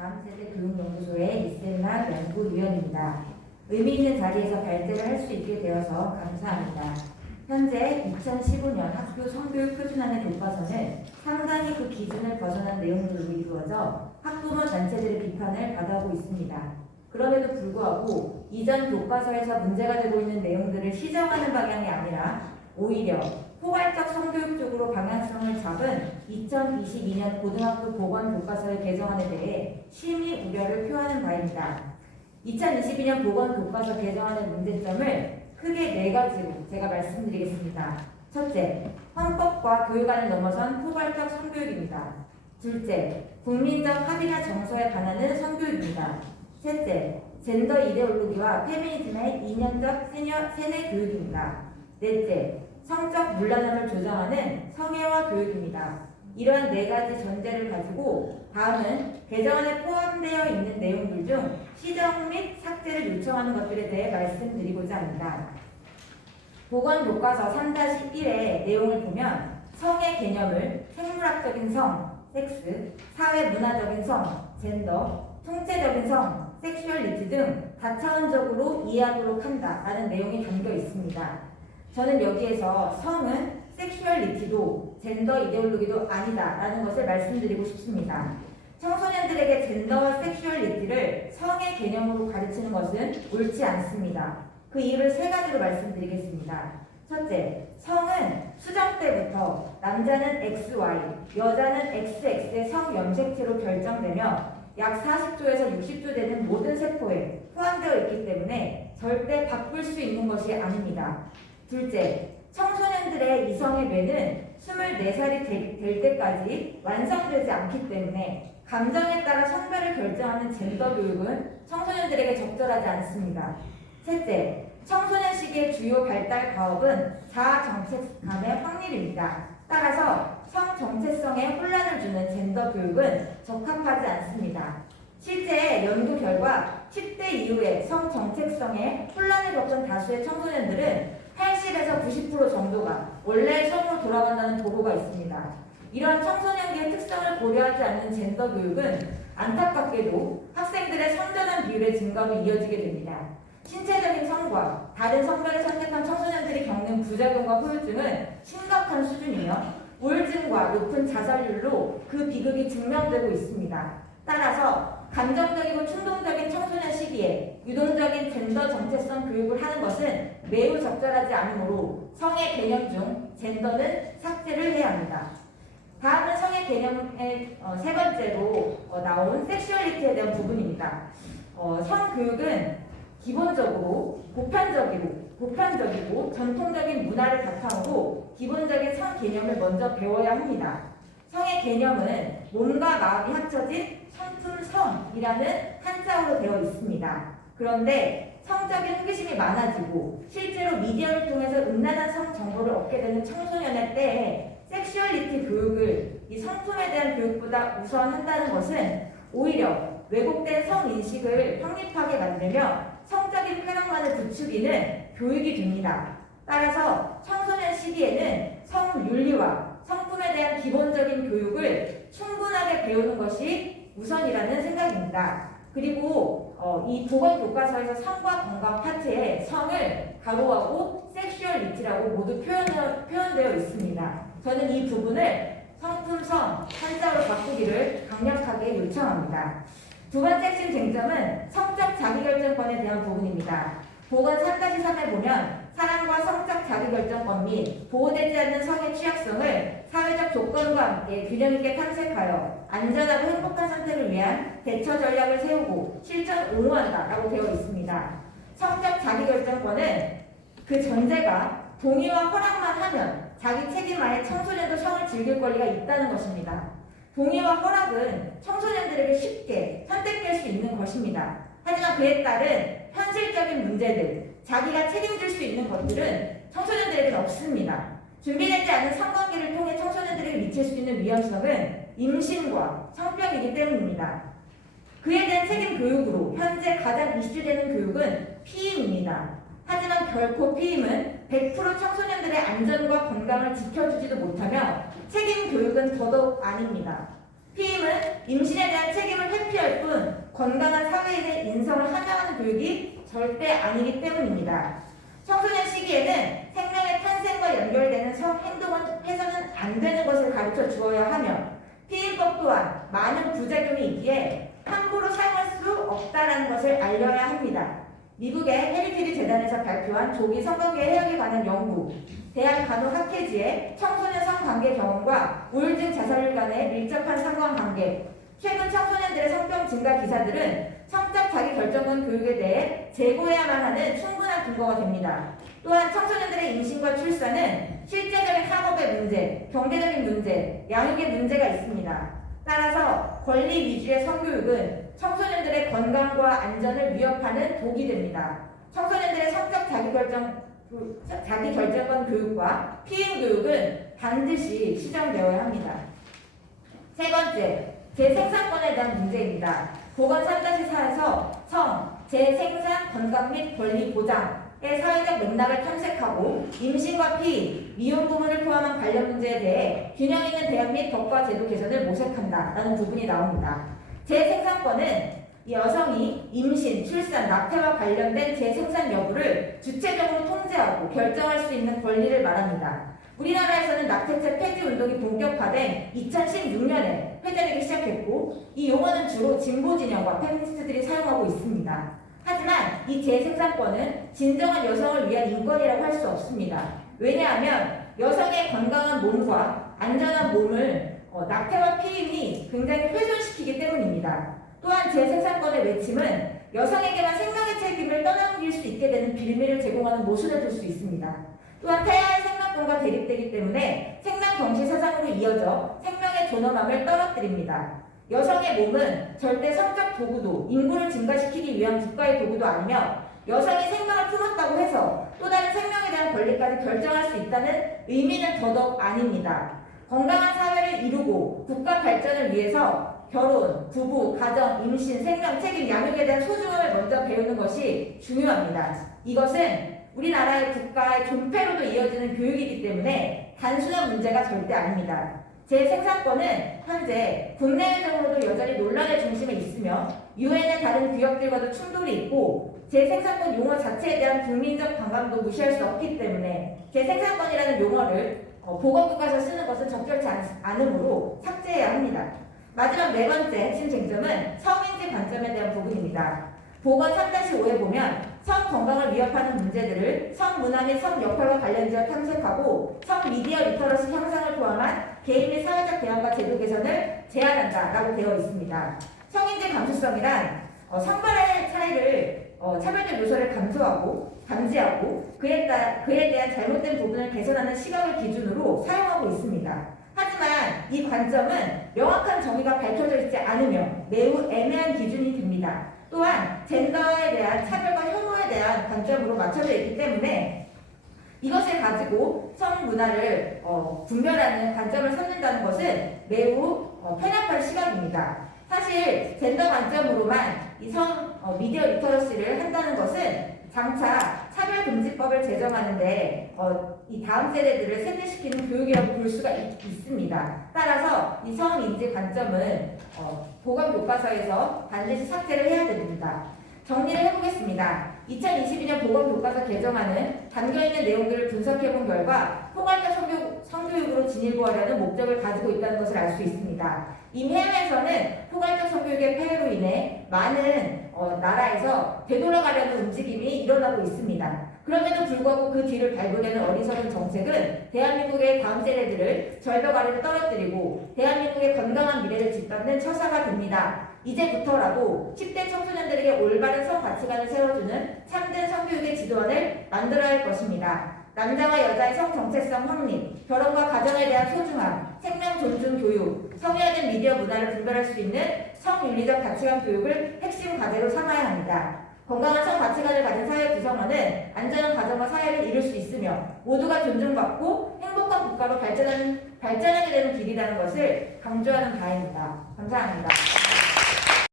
다음 세대 교육연구소의 이슬만 연구위원입니다. 의미 있는 자리에서 발제를 할 수 있게 되어서 감사합니다. 현재 2015년 학교 성교육 표준안의 교과서는 상당히 그 기준을 벗어난 내용들로 이루어져 학부모 단체들의 비판을 받아오고 있습니다. 그럼에도 불구하고 이전 교과서에서 문제가 되고 있는 내용들을 시정하는 방향이 아니라 오히려 포괄적 성교육 쪽으로 방향성을 잡은 2022년 고등학교 보건교과서의 개정안에 대해 심히 우려를 표하는 바입니다. 2022년 보건교과서 개정안의 문제점을 크게 4가지로 제가 말씀드리겠습니다. 첫째, 헌법과 교육안을 넘어선 포괄적 성교육입니다. 둘째, 국민적 합의나 정서에 반하는 성교육입니다. 셋째, 젠더 이데올로기와 페미니즘의 이념적 세뇌 교육입니다. 넷째, 성적 문란함을 조장하는 성애화 교육입니다. 이러한 4가지 전제를 가지고 다음은 개정안에 포함되어 있는 내용들 중 시정 및 삭제를 요청하는 것들에 대해 말씀드리고자 합니다. 보건교과서 3-1의 내용을 보면 성의 개념을 생물학적인 성, 섹스, 사회문화적인 성, 젠더, 통체적인 성, 섹슈얼리티 등 다차원적으로 이해하도록 한다라는 내용이 담겨 있습니다. 저는 여기에서 성은 섹슈얼리티도 젠더 이데올로기도 아니다라는 것을 말씀드리고 싶습니다. 청소년들에게 젠더와 섹슈얼리티를 성의 개념으로 가르치는 것은 옳지 않습니다. 그 이유를 3가지로 말씀드리겠습니다. 첫째, 성은 수정 때부터 남자는 XY, 여자는 XX의 성 염색체로 결정되며 약 40조에서 60조 되는 모든 세포에 포함되어 있기 때문에 절대 바꿀 수 있는 것이 아닙니다. 둘째, 청소년들의 이성의 뇌는 24살이 될 때까지 완성되지 않기 때문에 감정에 따라 성별을 결정하는 젠더 교육은 청소년들에게 적절하지 않습니다. 셋째, 청소년 시기의 주요 발달 가업은 자아 정체감의 확립입니다. 따라서 성 정체성에 혼란을 주는 젠더 교육은 적합하지 않습니다. 실제 연구 결과 10대 이후에 성 정체성에 혼란을 겪은 다수의 청소년들은 80에서 90% 정도가 원래의 성으로 돌아간다는 보고가 있습니다. 이러한 청소년기의 특성을 고려하지 않는 젠더 교육은 안타깝게도 학생들의 선전한 비율의 증가로 이어지게 됩니다. 신체적인 성과 다른 성별을 선택한 청소년들이 겪는 부작용과 후유증은 심각한 수준이며 우울증과 높은 자살률로 그 비극이 증명되고 있습니다. 따라서 감정적이고 충동적인 청소년 시기에 유동적인 젠더 정체성 교육을 하는 것은 매우 적절하지 않으므로 성의 개념 중 젠더는 삭제를 해야 합니다. 다음은 성의 개념의 3번째로 나온 섹슈얼리티에 대한 부분입니다. 성교육은 기본적으로 보편적이고 전통적인 문화를 바탕으로 기본적인 성 개념을 먼저 배워야 합니다. 성의 개념은 몸과 마음이 합쳐진 성품성이라는 한자어로 되어 있습니다. 그런데 성적인 호기심이 많아지고 실제로 미디어를 통해서 음란한 성 정보를 얻게 되는 청소년의 때에 섹슈얼리티 교육을 이 성품에 대한 교육보다 우선한다는 것은 오히려 왜곡된 성인식을 확립하게 만들며 성적인 쾌락만을 부추기는 교육이 됩니다. 따라서 청소년 시기에는 성윤리와 성품에 대한 기본적인 교육을 충분하게 배우는 것이 우선이라는 생각입니다. 그리고 이 보건교과서에서 성과 건강 파트에 성을 가로하고 섹슈얼리티라고 모두 표현되어 있습니다. 저는 이 부분을 성품성 한자로 바꾸기를 강력하게 요청합니다. 두 번째 핵심 쟁점은 성적 자기결정권에 대한 부분입니다. 보건 3-3에 보면 사람과 성적 자기결정권 및 보호되지 않는 성의 취약성을 사회적 조건과 함께 균형 있게 탐색하여 안전하고 행복한 선택을 위한 대처 전략을 세우고 실천 옹호한다라고 되어 있습니다. 성적 자기결정권은 그 전제가 동의와 허락만 하면 자기 책임하에 청소년도 성을 즐길 권리가 있다는 것입니다. 동의와 허락은 청소년들에게 쉽게 선택될 수 있는 것입니다. 하지만 그에 따른 현실적인 문제들, 자기가 책임질 수 있는 것들은 청소년들에게는 없습니다. 준비되지 않은 성관계를 통해 청소년들에게 미칠 수 있는 위험성은 임신과 성병이기 때문입니다. 그에 대한 책임 교육으로 현재 가장 이슈되는 교육은 피임입니다. 하지만 결코 피임은 100% 청소년들의 안전과 건강을 지켜주지도 못하며 책임 교육은 더더욱 아닙니다. 피임은 임신에 대한 책임을 회피할 뿐 건강한 사회에 대한 인성을 함양하는 교육이 절대 아니기 때문입니다. 청소년 시기에는 생명의 탄생과 연결되는 행동은 해서는 안 되는 것을 가르쳐 주어야 하며 피임법 또한 많은 부작용이 있기에 함부로 사용할 수 없다는 것을 알려야 합니다. 미국의 헤리티지 재단에서 발표한 조기 성관계 해역에 관한 연구, 대한간호학회지의 청소년 성관계 경험과 우울증 자살률 간의 밀접한 상관관계, 최근 청소년들의 성병 증가 기사들은 성적 자기결정권 교육에 대해 제고해야만 하는 충분한 근거가 됩니다. 또한 청소년들의 임신과 출산은 실제적인 학업의 문제, 경제적인 문제, 양육의 문제가 있습니다. 따라서 권리 위주의 성교육은 청소년들의 건강과 안전을 위협하는 독이 됩니다. 청소년들의 성적 자기결정권 교육과 피임 교육은 반드시 시정되어야 합니다. 세 번째, 재생산권에 대한 문제입니다. 보건 3-4에서 성, 재생산, 건강 및 권리 보장의 사회적 맥락을 탐색하고 임신과 피임, 미혼 부문을 포함한 관련 문제에 대해 균형 있는 대안 및 법과 제도 개선을 모색한다라는 부분이 나옵니다. 재생산권은 여성이 임신, 출산, 낙태와 관련된 재생산 여부를 주체적으로 통제하고 결정할 수 있는 권리를 말합니다. 우리나라에서는 낙태죄 폐지 운동이 본격화된 2016년에 폐지되기 시작했고 이 용어는 주로 진보 진영과 페미니스트들이 사용하고 있습니다. 하지만 이 재생산권은 진정한 여성을 위한 인권이라고 할 수 없습니다. 왜냐하면 여성의 건강한 몸과 안전한 몸을 낙태와 피임이 굉장히 훼손시키기 때문입니다. 또한 재생산권의 외침은 여성에게만 생명의 책임을 떠넘길 수 있게 되는 빌미를 제공하는 모순을 둘 수 있습니다. 또한 태아의 생명권과 대립되기 때문에 생명경시 사상으로 이어져 생명의 존엄함을 떨어뜨립니다. 여성의 몸은 절대 성적 도구도 인구를 증가시키기 위한 국가의 도구도 아니며 여성이 생명을 품었다고 해서 또 다른 생명에 대한 권리까지 결정할 수 있다는 의미는 더더욱 아닙니다. 건강한 사회를 이루고 국가 발전을 위해서 결혼, 부부, 가정, 임신, 생명, 책임, 양육에 대한 소중함을 먼저 배우는 것이 중요합니다. 이것은 우리나라의 국가의 존폐로도 이어지는 교육이기 때문에 단순한 문제가 절대 아닙니다. 재생산권은 현재 국내외적으로도 여전히 논란의 중심에 있으며 유엔의 다른 규약들과도 충돌이 있고 재생산권 용어 자체에 대한 국민적 반감도 무시할 수 없기 때문에 재생산권이라는 용어를 보건교과서에 쓰는 것은 적절치 않으므로 삭제해야 합니다. 마지막 네 번째 핵심 쟁점은 성인지 관점에 대한 부분입니다. 보건 3-5에 보면 성 건강을 위협하는 문제들을 성 문화 및 성 역할과 관련지어 탐색하고 성 미디어 리터러시 향상을 포함한 개인 및 사회적 대안과 제도 개선을 제안한다라고 되어 있습니다. 성인지 감수성이란 성별의 차이를 차별적 요소를 감지하고 그에 대한 잘못된 부분을 개선하는 시각을 기준으로 사용하고 있습니다. 하지만 이 관점은 명확한 정의가 밝혀져 있지 않으며 매우 애매한 기준이 됩니다. 또한 젠더에 대한 차별과 혐오에 대한 관점으로 맞춰져 있기 때문에 이것을 가지고 성문화를 분별하는 관점을 삼는다는 것은 매우 편협한 시각입니다. 사실 젠더 관점으로만 이 성 미디어 리터러시를 한다는 것은 장차 차별금지법을 제정하는데 이 다음 세대들을 세뇌시키는 교육이라고 볼 수가 있습니다. 따라서 이 성인지 관점은 보건교과서에서 반드시 삭제를 해야 됩니다. 정리를 해보겠습니다. 2022년 보건교과서 개정안은 담겨있는 내용들을 분석해본 결과 포괄적 성교육으로 진일보하려는 목적을 가지고 있다는 것을 알 수 있습니다. 이미 해외에서는 포괄적 성교육의 폐해로 인해 많은 나라에서 되돌아가려는 움직임이 일어나고 있습니다. 그럼에도 불구하고 그 뒤를 밟으려는 어리석은 정책은 대한민국의 다음 세대들을 절벽 아래로 떨어뜨리고 대한민국의 건강한 미래를 짓밟는 처사가 됩니다. 이제부터라도 10대 청소년들에게 올바른 성 가치관을 세워주는 참된 성교육의 지도안을 만들어야 할 것입니다. 남자와 여자의 성 정체성 확립, 결혼과 가정에 대한 소중함, 생명 존중 교육, 성애화된 미디어 문화를 분별할 수 있는 성윤리적 가치관 교육을 핵심 과제로 삼아야 합니다. 건강한 성 가치관을 가진 사회 구성원은 안전한 가정과 사회를 이룰 수 있으며 모두가 존중받고 행복한 국가로 발전하게 되는 길이라는 것을 강조하는 바입니다. 감사합니다.